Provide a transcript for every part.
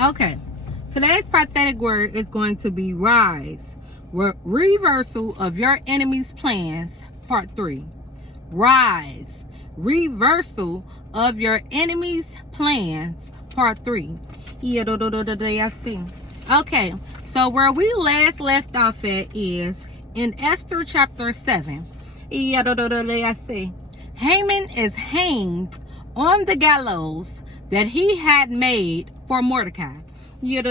Okay, today's prophetic word is going to be rise. Reversal of your enemy's plans, part 3. Rise. Reversal of your enemy's plans, part 3. Okay, so where we last left off at is in Esther chapter 7. Haman is hanged on the gallows that he had made for Mordecai. We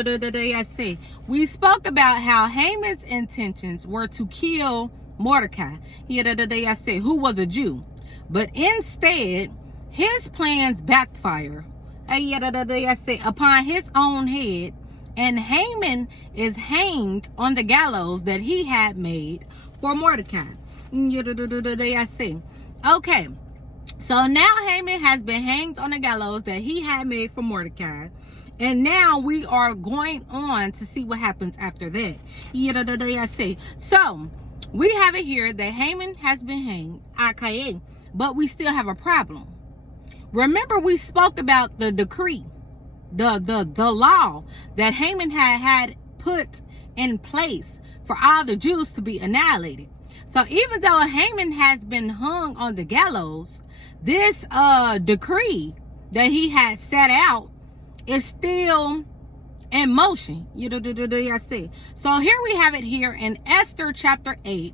spoke about how Haman's intentions were to kill Mordecai, who was a Jew, but instead his plans backfire upon his own head, and Haman is hanged on the gallows that he had made for Mordecai. Okay, so now Haman has been hanged on the gallows that he had made for Mordecai. And now we are going on to see what happens after that. So we have it here that Haman has been hanged, but we still have a problem. Remember, we spoke about the decree, the law that Haman had put in place for all the Jews to be annihilated. So even though Haman has been hung on the gallows, this decree that he had set out is still in motion. So here we have it here in Esther chapter 8.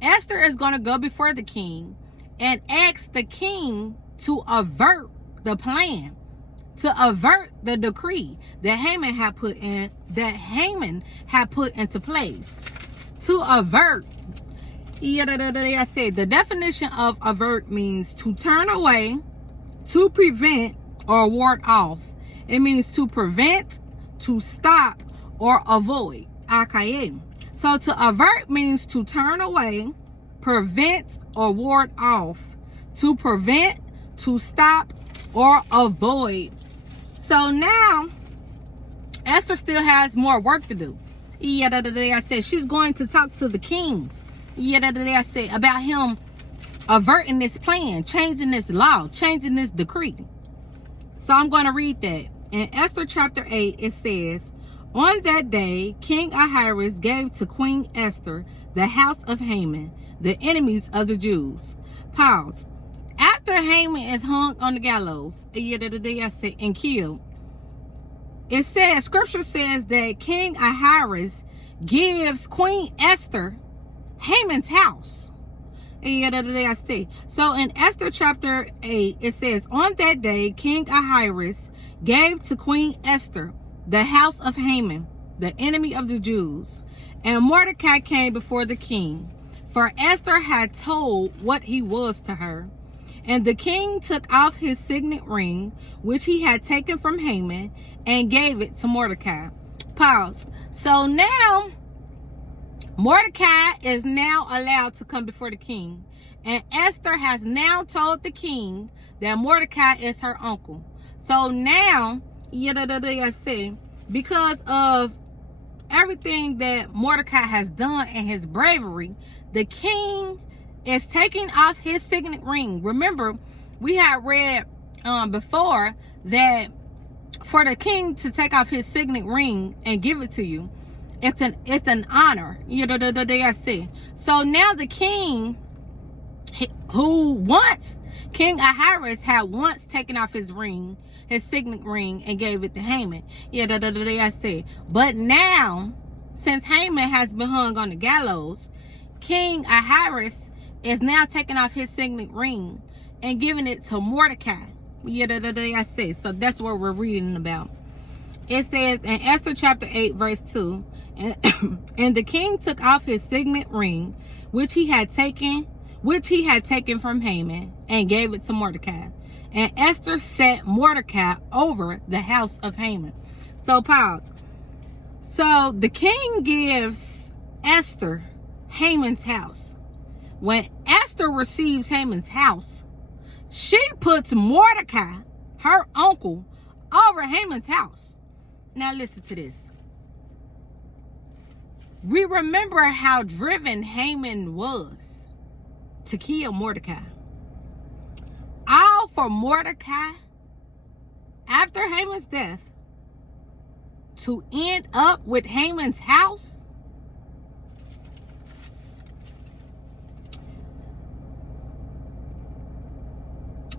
Esther is going to go before the king and ask the king to avert the plan, to avert the decree that Haman had put into place. To avert. The definition of avert means to turn away, to prevent, or ward off. It means to prevent, to stop, or avoid. So to avert means to turn away, prevent, or ward off. To prevent, to stop, or avoid. So now Esther still has more work to do. She's going to talk to the king about him averting this plan, changing this law, changing this decree. So I'm going to read that. In Esther chapter 8, it says, on that day, King Ahasuerus gave to Queen Esther the house of Haman, the enemies of the Jews. Pause. After Haman is hung on the gallows and killed, it says, scripture says that King Ahasuerus gives Queen Esther Haman's house. So in Esther chapter 8, it says, on that day, King Ahasuerus gave to Queen Esther the house of Haman, the enemy of the Jews. And Mordecai came before the king, for Esther had told what he was to her. And the king took off his signet ring, which he had taken from Haman, and gave it to Mordecai. Pause. So now Mordecai is now allowed to come before the king. And Esther has now told the king that Mordecai is her uncle. So now, because of everything that Mordecai has done and his bravery, the king is taking off his signet ring. Remember, we had read before that for the king to take off his signet ring and give it to you, it's an honor. So now the king, who once King Ahasuerus had once taken off his ring, his signet ring, and gave it to Haman. But now, since Haman has been hung on the gallows, King Ahasuerus is now taking off his signet ring and giving it to Mordecai. So that's what we're reading about. It says in Esther chapter 8, verse 2, and the king took off his signet ring, which he had taken from Haman, and gave it to Mordecai. And Esther set Mordecai over the house of Haman. So pause. So the king gives Esther Haman's house. When Esther receives Haman's house, she puts Mordecai, her uncle, over Haman's house. Now listen to this. We remember how driven Haman was to kill Mordecai. All for Mordecai, after Haman's death, to end up with Haman's house?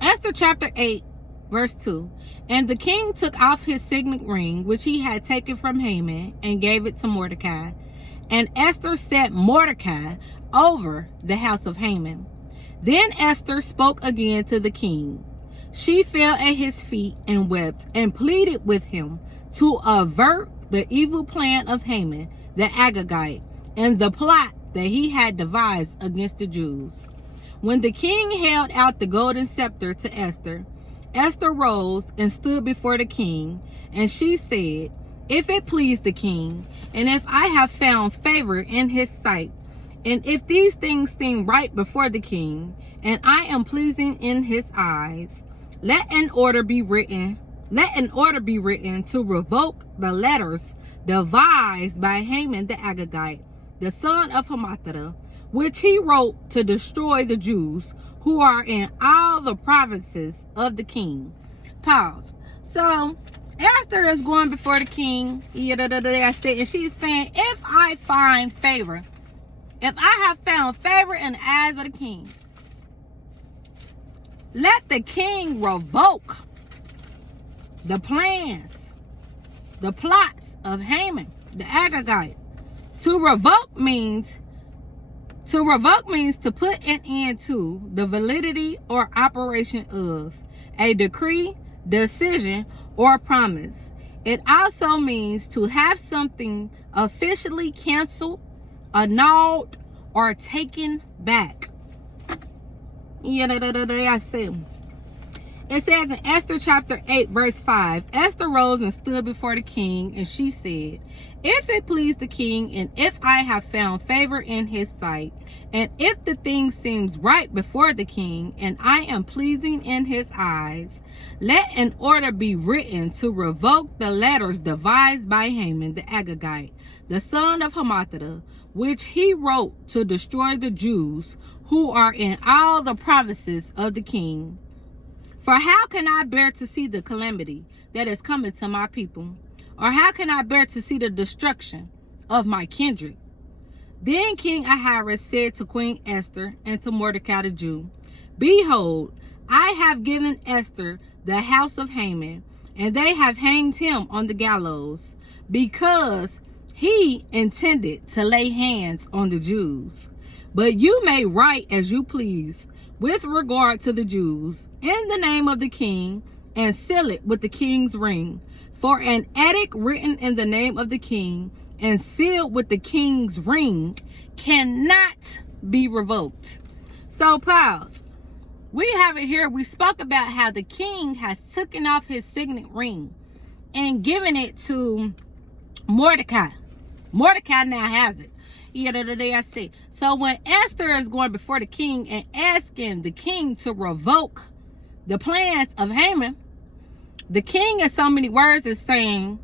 Esther chapter 8, verse 2. And the king took off his signet ring, which he had taken from Haman, and gave it to Mordecai. And Esther set Mordecai over the house of Haman. Then Esther spoke again to the king. She fell at his feet and wept and pleaded with him to avert the evil plan of Haman the Agagite and the plot that he had devised against the Jews. When the king held out the golden scepter to Esther, Esther rose and stood before the king, and she said, If it please the king, and if I have found favor in his sight, and if these things seem right before the king, and I am pleasing in his eyes, let an order be written to revoke the letters devised by Haman the Agagite, the son of Hammedatha, which he wrote to destroy the Jews who are in all the provinces of the king. Pause. So Esther is going before the king, and she's saying, if I find favor, if I have found favor in the eyes of the king, let the king revoke the plans, the plots of Haman the Agagite. To revoke means to put an end to the validity or operation of a decree, decision, or promise. It also means to have something officially canceled, annulled, or taken back. It says in Esther chapter 8, verse 5, Esther rose and stood before the king, and she said, If it please the king, and if I have found favor in his sight, and if the thing seems right before the king, and I am pleasing in his eyes, let an order be written to revoke the letters devised by Haman the Agagite, the son of Hammedatha, which he wrote to destroy the Jews who are in all the provinces of the king. For how can I bear to see the calamity that is coming to my people? Or how can I bear to see the destruction of my kindred? Then King Ahasuerus said to Queen Esther and to Mordecai the Jew, Behold, I have given Esther the house of Haman, and they have hanged him on the gallows, because he intended to lay hands on the Jews. But you may write as you please with regard to the Jews in the name of the king, and seal it with the king's ring. For an edict written in the name of the king and sealed with the king's ring cannot be revoked. So pause. We have it here. We spoke about how the king has taken off his signet ring and given it to Mordecai. Mordecai now has it. I say. So when Esther is going before the king and asking the king to revoke the plans of Haman, the king in so many words is saying,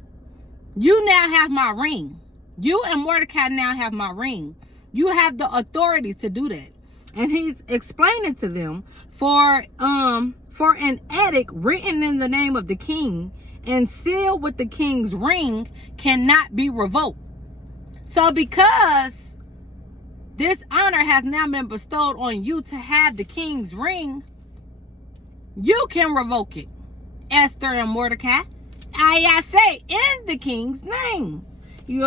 you now have my ring. You and Mordecai now have my ring. You have the authority to do that. And he's explaining to them, for an edict written in the name of the king and sealed with the king's ring cannot be revoked. So because this honor has now been bestowed on you to have the king's ring, you can revoke it. Esther and Mordecai, I say, in the king's name. In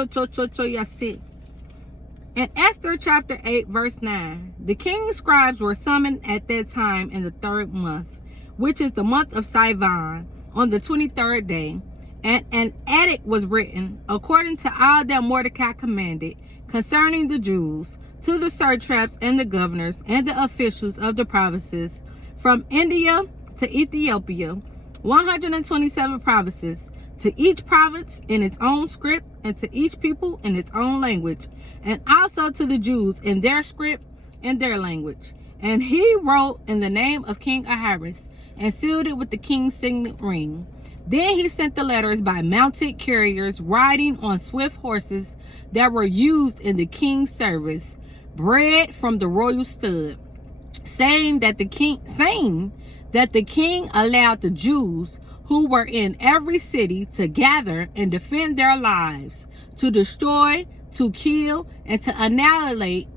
Esther chapter 8, verse 9, the king's scribes were summoned at that time in the 3rd month, which is the month of Sivan, on the 23rd day, and an edict was written, according to all that Mordecai commanded, concerning the Jews, to the satraps and the governors and the officials of the provinces, from India to Ethiopia, 127 provinces, to each province in its own script, and to each people in its own language, and also to the Jews in their script and their language. And he wrote in the name of King Ahasuerus, and sealed it with the king's signet ring. Then he sent the letters by mounted carriers riding on swift horses that were used in the king's service, bred from the royal stud, saying that the king allowed the Jews who were in every city to gather and defend their lives, to destroy, to kill, and to annihilate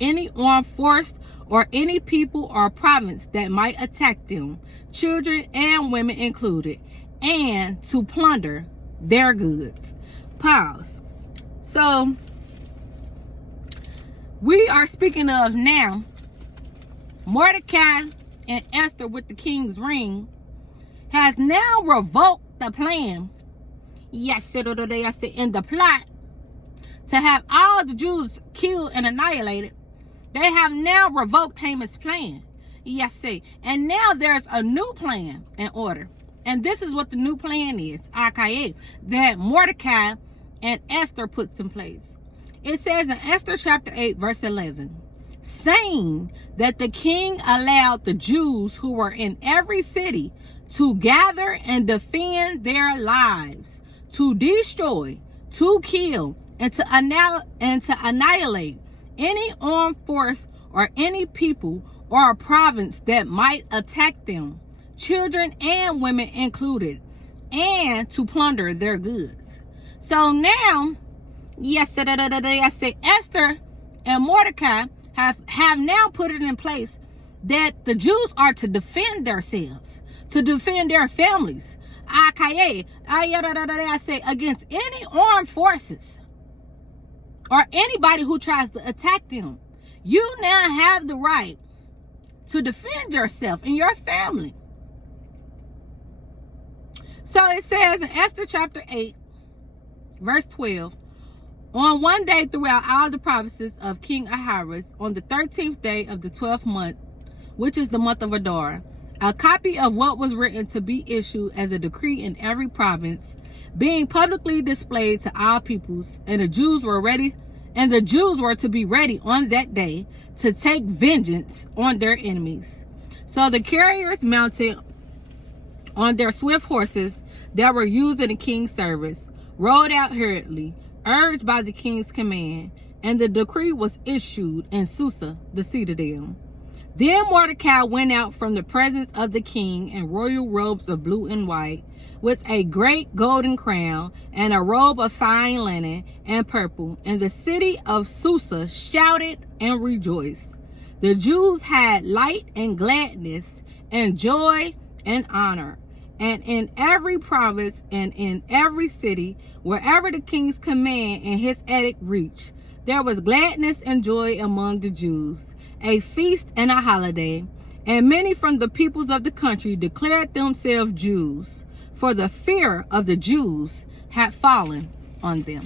any armed force or any people or province that might attack them, children and women included, and to plunder their goods. Pause. So we are speaking of now Mordecai and Esther with the king's ring has now revoked the plan, in the plot to have all the Jews killed and annihilated. They have now revoked Haman's plan. And now there's a new plan in order. And this is what the new plan is, that Mordecai and Esther puts in place. It says in Esther chapter 8, verse 11, saying that the king allowed the Jews who were in every city to gather and defend their lives, to destroy, to kill, and to annihilate any armed force or any people or province that might attack them, children and women included, and to plunder their goods. So now, Esther and Mordecai have now put it in place that the Jews are to defend themselves, to defend their families, against any armed forces or anybody who tries to attack them. You now have the right to defend yourself and your family. So it says in Esther chapter 8, verse 12, on one day throughout all the provinces of King Ahasuerus, on the 13th day of the 12th month, which is the month of Adar, a copy of what was written to be issued as a decree in every province, being publicly displayed to all peoples, and the Jews were to be ready on that day to take vengeance on their enemies. So the carriers mounted on their swift horses that were used in the king's service rode out hurriedly, urged by the king's command, and the decree was issued in Susa, the citadel. Then Mordecai went out from the presence of the king in royal robes of blue and white, with a great golden crown and a robe of fine linen and purple. And the city of Susa shouted and rejoiced. The Jews had light and gladness and joy and honor. And in every province and in every city, wherever the king's command and his edict reached, there was gladness and joy among the Jews, a feast and a holiday. And many from the peoples of the country declared themselves Jews, for the fear of the Jews had fallen on them.